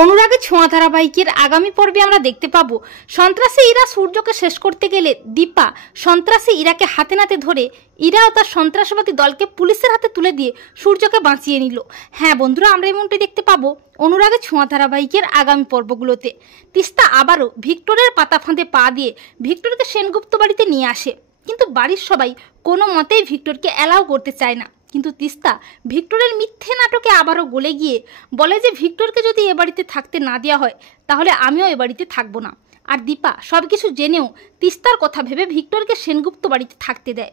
অনুরাগের ছোঁয়া ধারাবাহিকের আগামী পর্বে আমরা দেখতে পাবো সন্ত্রাসী ইরা সূর্যকে শেষ করতে গেলে দীপা সন্ত্রাসী ইরাকে হাতে নাতে ধরে ইরা ও তার সন্ত্রাসবাদী দলকে পুলিশের হাতে তুলে দিয়ে সূর্যকে বাঁচিয়ে নিল। হ্যাঁ বন্ধুরা, আমরা এমনটাই দেখতে পাবো অনুরাগের ছোঁয়া ধারাবাহিকের আগামী পর্বগুলোতে। তিস্তা আবারও ভিক্টরের পাতা ফাঁদে পা দিয়ে ভিক্টরকে সেনগুপ্ত বাড়িতে নিয়ে আসে, কিন্তু বাড়ির সবাই কোনো মতেই ভিক্টরকে অ্যালাউ করতে চায় না। কিন্তু তিস্তা ভিক্টরের মিথ্যে নাটকে আবারও গলে গিয়ে বলে যে ভিক্টরকে যদি এ বাড়িতে থাকতে না দেওয়া হয় তাহলে আমিও এ বাড়িতে থাকবো না। আর দীপা সব কিছু জেনেও তিস্তার কথা ভেবে ভিক্টরকে সেনগুপ্ত বাড়িতে থাকতে দেয়।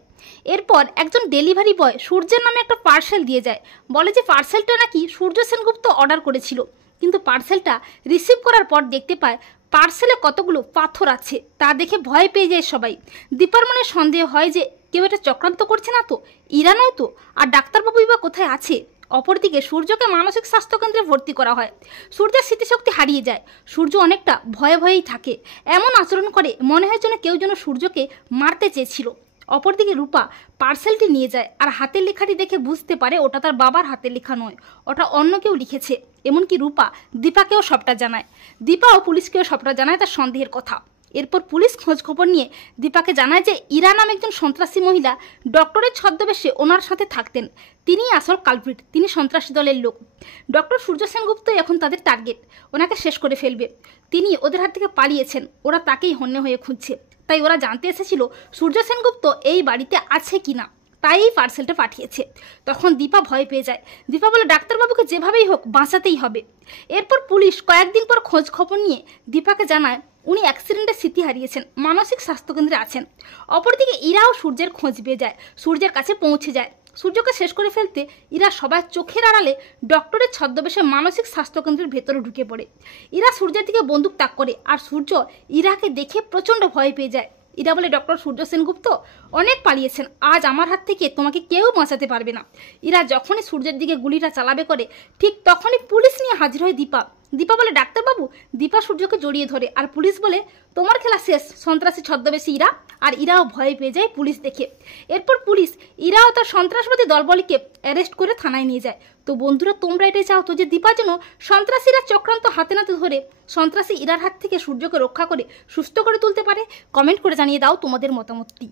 এরপর একজন ডেলিভারি বয় সূর্যের নামে একটা পার্সেল দিয়ে যায়, বলে যে পার্সেলটা নাকি সূর্য সেনগুপ্ত অর্ডার করেছিল। কিন্তু পার্সেলটা রিসিভ করার পর দেখতে পায় পার্সেলে কতগুলো পাথর আছে। তা দেখে ভয় পেয়ে যায় সবাই। দীপার মনে সন্দেহ হয় যে কেউ এটা চক্রান্ত করছে না তো, ইরা নয় তো, আর ডাক্তারবাবুই বা কোথায় আছে। অপরদিকে সূর্যকে মানসিক স্বাস্থ্যকেন্দ্রে ভর্তি করা হয়। সূর্যের স্মৃতিশক্তি হারিয়ে যায়। সূর্য অনেকটা ভয়ে ভয়েই থাকে, এমন আচরণ করে মনে হয় যেন কেউ যেন সূর্যকে মারতে চেয়েছিল। অপরদিকে রূপা পার্সেলটি নিয়ে যায় আর হাতের লেখাটি দেখে বুঝতে পারে ওটা তার বাবার হাতের লেখা নয়, ওটা অন্য কেউ লিখেছে। এমনকি রূপা দীপাকেও সবটা জানায়। দীপাও পুলিশকেও সবটা জানায় তার সন্দেহের কথা। এরপর পুলিশ খোঁজ খবর নিয়ে দীপাকে জানায় যে ইরা নাম একজন সন্ত্রাসী মহিলা ডক্টরের ছদ্মবেশে ওনার সাথে থাকতেন, তিনিই আসল কালপ্রিট, তিনি সন্ত্রাসী দলের লোক। ডক্টর সূর্য সেনগুপ্তই এখন তাদের টার্গেট, ওনাকে শেষ করে ফেলবে। তিনি ওদের হাত থেকে পালিয়েছেন, ওরা তাকেই হন্যে হয়ে খুঁজছে। তাই ওরা জানতে এসেছিল সূর্য সেনগুপ্ত এই বাড়িতে আছে কিনা, তাই এই পার্সেলটা পাঠিয়েছে। তখন দীপা ভয় পেয়ে যায়। দীপা বলে ডাক্তারবাবুকে যেভাবেই হোক বাঁচাতেই হবে। এরপর পুলিশ কয়েকদিন পর খোঁজ খবর নিয়ে দীপাকে জানায় উনি অ্যাক্সিডেন্টে স্মৃতি হারিয়েছেন, মানসিক স্বাস্থ্যকেন্দ্রে আছেন। অপরদিকে ইরাও সূর্যের খোঁজ পেয়ে যায়, সূর্যের কাছে পৌঁছে যায়। সূর্যকে শেষ করে ফেলতে ইরা সবার চোখের আড়ালে ডক্টরের ছদ্মবেশে মানসিক স্বাস্থ্যকেন্দ্রের ভেতরে ঢুকে পড়ে। ইরা সূর্যের দিকে বন্দুক তাক করে, আর সূর্য ইরাকে দেখে প্রচণ্ড ভয় পেয়ে যায়। ইরা বলে ডক্টর সূর্য সেনগুপ্ত অনেক পালিয়েছেন, আজ আমার হাত থেকে তোমাকে কেউ বাঁচাতে পারবে না। ইরা যখনই সূর্যের দিকে গুলিটা চালাবে করে ঠিক তখনই পুলিশ নিয়ে হাজির হয় দীপা। দীপা বলে ডাক্তারবাবু। দীপা সূর্যকে জড়িয়ে ধরে, আর পুলিশ বলে তোমার খেলা শেষ, সন্ত্রাসী ছদ্মবেশী ইরা। আর ইরাও ভয় পেয়ে যায় পুলিশ দেখে। এরপর পুলিশ ইরাও তার সন্ত্রাসবাদী দলবলকে অ্যারেস্ট করে থানায় নিয়ে যায়। তো বন্ধুরা, তোমরা এটাই চাও তো যে দীপা যেন সন্ত্রাসীরা চক্রান্ত হাতে নাতে ধরে সন্ত্রাসী ইরার হাত থেকে সূর্যকে রক্ষা করে সুস্থ করে তুলতে পারে? কমেন্ট করে জানিয়ে দাও তোমাদের মতামতটি।